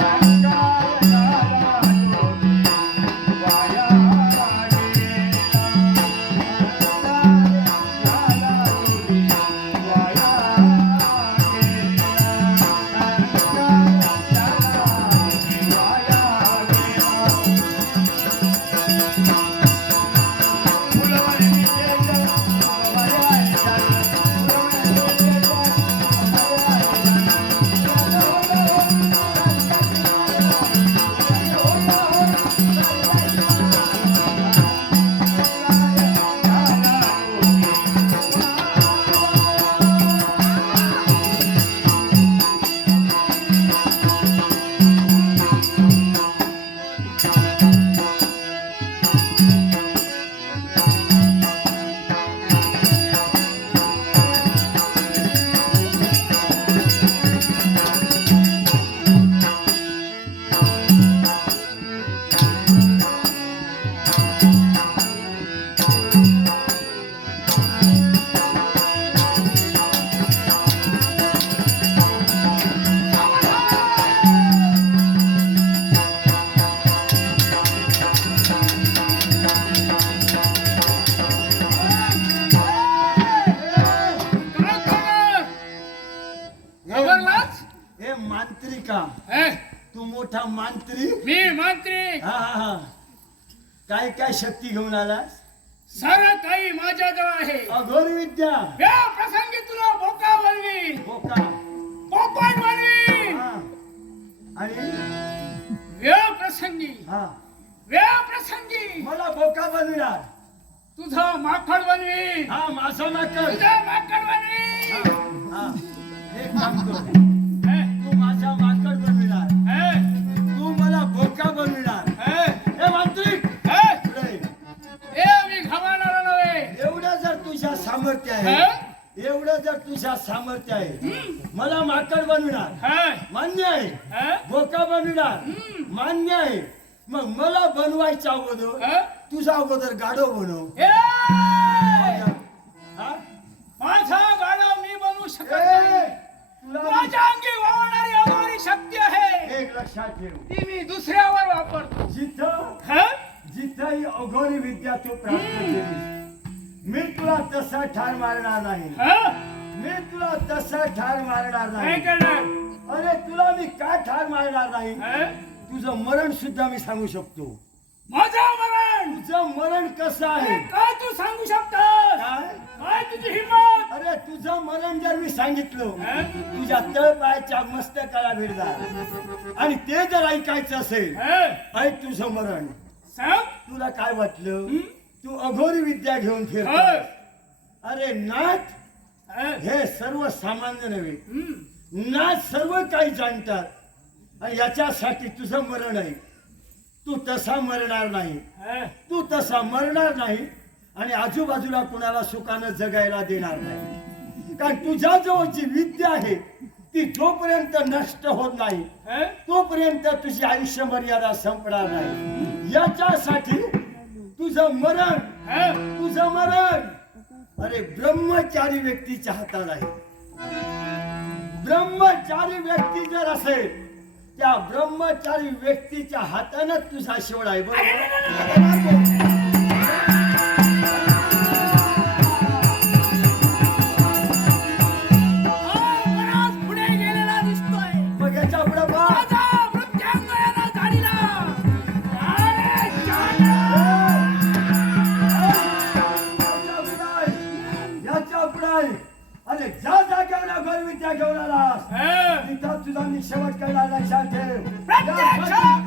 काय मांत्रिका। हे, तू मोठा मांत्रिक मी मंत्री? हा हा हा. काय काय शक्ती घेऊन आलास? सारं काही माझ्याजवळ आहे. अघोर विद्या. या प्रसंगी तुला बोका बनवी बोका. पोपट बनवी हा. आणि? या प्रसंगी. हा. या प्रसंगी. मला बोका बनविणार तुझा माखड बनवी हा माझा नाकर तुझा माकड बनवी हा. एक काम कर. सामर्थ्य आहे. एवढं जर तुझ्या सामर्थ्य आहे मला माकड बनविणार हे, मान्य आहे. हे, बोका बनविणार मान्य आहे. मग मला बनवायच्या अगोदर हे. तुझा अगोदर गाडो बनव. हा? माझा गाडा मी बनवू शकत माझ्या अंगी वावरणारी अगोरी शक्ती आहे. एक लक्षात ठेव. ती मी दुसऱ्यावर वापरतो. जिथं हं? जिथं ही अघोरी विद्या तू प्राप्त केलीस मी तुला तसा ठार मारणार नाही. हं? मी तुला तसा ठार मारणार नाही. अरे तुला मी का ठार मारणार नाही? हं? तुझं मरण सुद्धा मी सांगू शकतो. माझं मरण! तुझं मरण कसं आहे? काय तू सांगू काय? तुझी हिंमत अरे तुझं मरण जर मी सांगितलं? तुझ्या तळपायाच्या मस्तकाला भिडणार. आणि ते जर ऐकायचं असेल? ऐक तुझं मरण. सांग. तुला काय वाटलं? तू अघोरी विद्या घेऊन फिर हं? अरे नाथ हं? सर्व सामान्य नव्हे. नाथ सर्व काही जाणतात आणि याच्यासाठी तुझं मरण आहे तू तसा मरणार नाही? तू तसा मरणार नाही आणि आजूबाजूला कुणाला सुखानं जगायला देणार नाही कारण तुझ्या जवळ जी विद्या आहे ती जोपर्यंत नष्ट होत नाही? तोपर्यंत तुझी आयुष्य मर्यादा संपणार नाही याच्यासाठी तुझं मरण तुझं मरण. अरे ब्रह्मचारी व्यक्तीच्या हातात आहे. ब्रह्मचारी व्यक्ती जर असेल त्या ब्रह्मचारी व्यक्तीच्या हातानं तुझा शेवट आहे बरोबर? तुझा मी शेवट करणार ठेव प्रत्यक्ष!